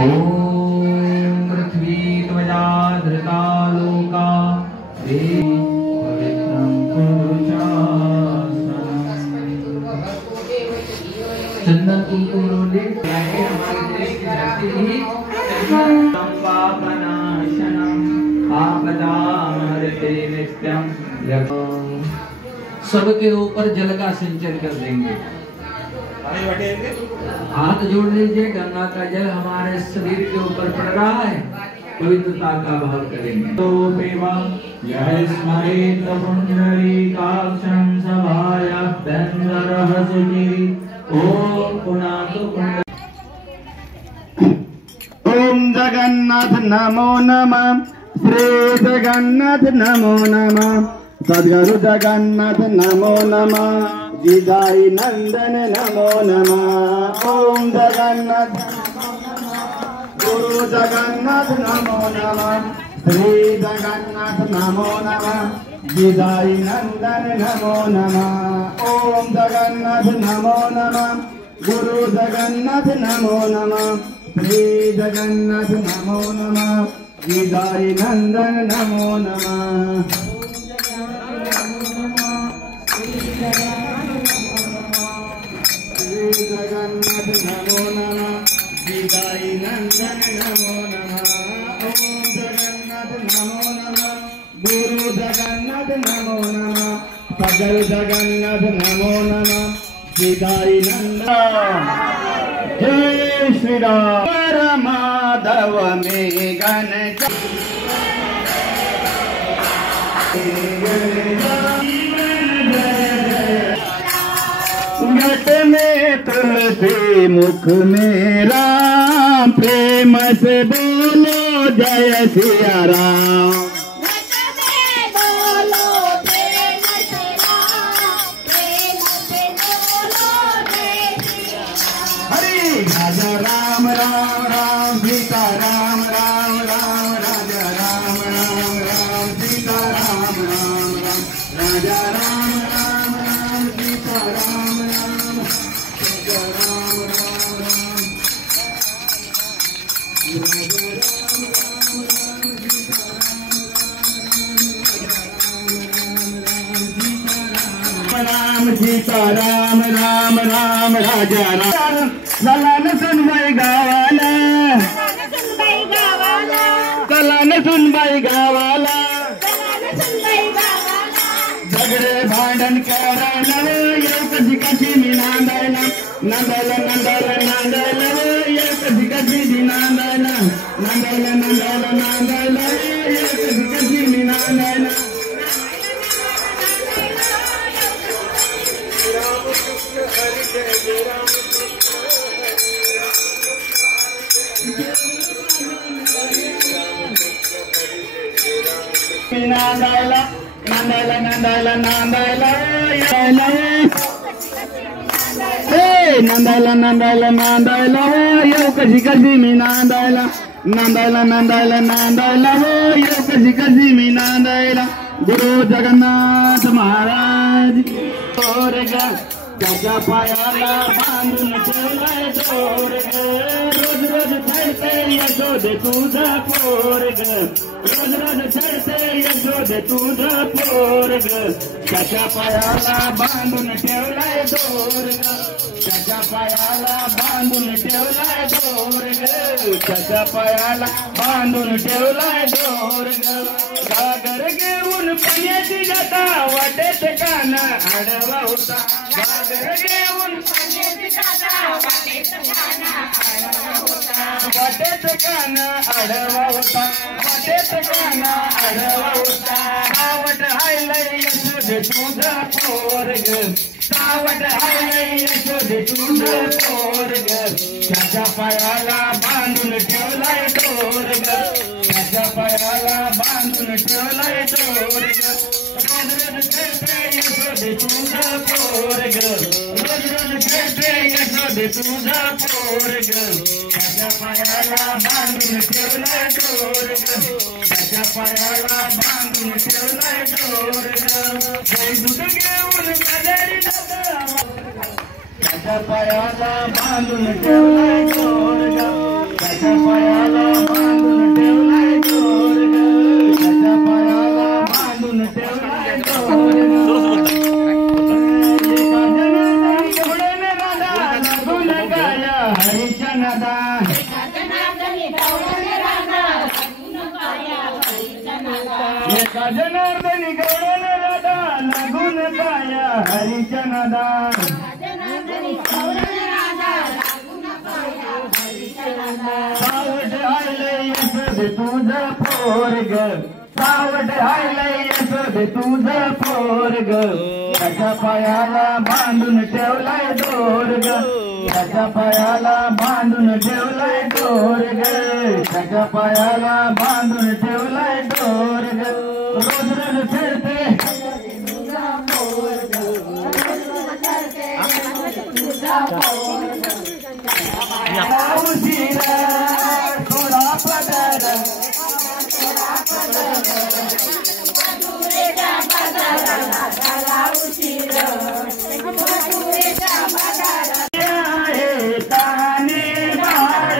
ओम पृथ्वी त्वया धृता लोका पवित्रं पुरुषासनम्। चंदन कुमकुम रोले हमारे देश की धरती ही पापनाशनम् आपदामहर्ते नित्यं। सबके ऊपर जल का सिंचन कर देंगे। हाथ जोड़ लीजिए। गंगा का जल हमारे शरीर के ऊपर पड़ रहा है, पवित्रता का भाव करेंगे। तो यह स्मरेत पुंडरीकाक्षं सभायाभ्यन्तरः सुचिरि। ओम पुनातु ओम जगन्नाथ नमो नमः। श्री जगन्नाथ नमो नमः। सद्गुरु जगन्नाथ नमो नमः। जिदाई नंदन नमो नमः। ओम जगन्नाथ गुरु जगन्नाथ नमो नमः। श्री जगन्नाथ नमो नमः। जिदाई नंदन नमो नमः। ओम जगन्नाथ नमो नमः। गुरु जगन्नाथ नमो नमः। श्री जगन्नाथ नमो नमः। जिदाई नंदन नमो नमः। जगन्नाथ नमो नमः। जिदाई नंदन नमो नमः। ओम जगन्नाथ नमो नमः। गुरु जगन्नाथ नमो नमः। सगल जगन्नाथ नमो नमः। जिदाई नंदन। जय श्री राम। माधव में गण घट में तुलसी मुख में राम। प्रेम से बोलो जय सिया राम। घट में बोलो प्रेम से राम। प्रेम से बोलो जय सिया राम। हरि राजा राम राम राम सीता राम राम राम। राजा राम राम राम सीता राम राम राम। राजा राम राम राम सीता राम राम। राजा राम राम राम। राजा राम राम राम सीता राम राम सीता राम राम राम। राजा राम चलन सुनबाई गावाला। चलन सुनबाई गावाला। झगडे भांडण करायला येऊ कशी कशी मी नांदायला। नांदायला नांदायला नांदायला येऊ कशी कशी मी नांदायला। नांदायला नांदायला नांदायला येऊ कशी कशी मी नांदायला। नांदायला नांदायला नांदायला नांदायला नांदायला नांदायला नांदायला येऊ कशी कशी मी नांदायला। नांदायला नांदायला नांदायला येऊ कशी कशी मी नांदायला। गुरु जगन्नाथ महाराज दोरगा त्याच्या पायाला बांधून ठेवलाय दोरग। रोज रोज छळते यशोदे तुझा पोरग। रोज रोज छळते यशोदे तुझा पोरग। त्याच्या पायाला बांधून ठेवलाय दोरग। त्याच्या पायाला बांधून ठेवलाय दोरग। त्याच्या पायाला बांधून ठेवलाय दोरग। गागर घेऊन पाण्याची जाता वाटेत कान आडवा होता। गागर घेऊन पाण्याची जाता वाटेत कान आडवा होता। वाटेत कान आडवा होता। वाटेत कान आडवा होता। सावट हायलय यशोदे तुझा पोरग। सावट हायलय यशोदे तुझा पोरग। त्याच्या पायाला बांधून ठेवलाय दोरग। त्याच्या पायाला बांधून ठेवलाय दोरग। रोज रोज खेळते यशोदे तुझा पोरग। रोज रोज खेळते यशोदे तुझा पोरग। त्याच्या पायाला बांधून ठेवलाय दोरग। त्याच्या पायाला बांधून ठेवलाय दोरग। जय दूध घेऊन काजरी त्याच्या पायाला बांधून ठेवलाय दोरग। त्याच्या पायाला बांधून ठेवलाय दोर ग, त्याच्या पायाला बांधून ठेवलाय दोर ग. एका जनार्दनी गवळण राधा लागून गाया हरीच्या नादा, एका जनार्दनी गवळण राधा लागून गाया हरीच्या नादा. सावट आलंय यशोदे तुझं पोरग, सावट आलंय यशोदे तुझं पोरग, त्याच्या पायाला बांधून ठेवलाय दोर ग, त्याच्या पायाला बांधून ठेवलाय दोर ग, त्याच्या पायाला बांधून ठेवलाय दोर ग. रोज रोज फिरते उशिरा थोडा पदर, ताने बाळ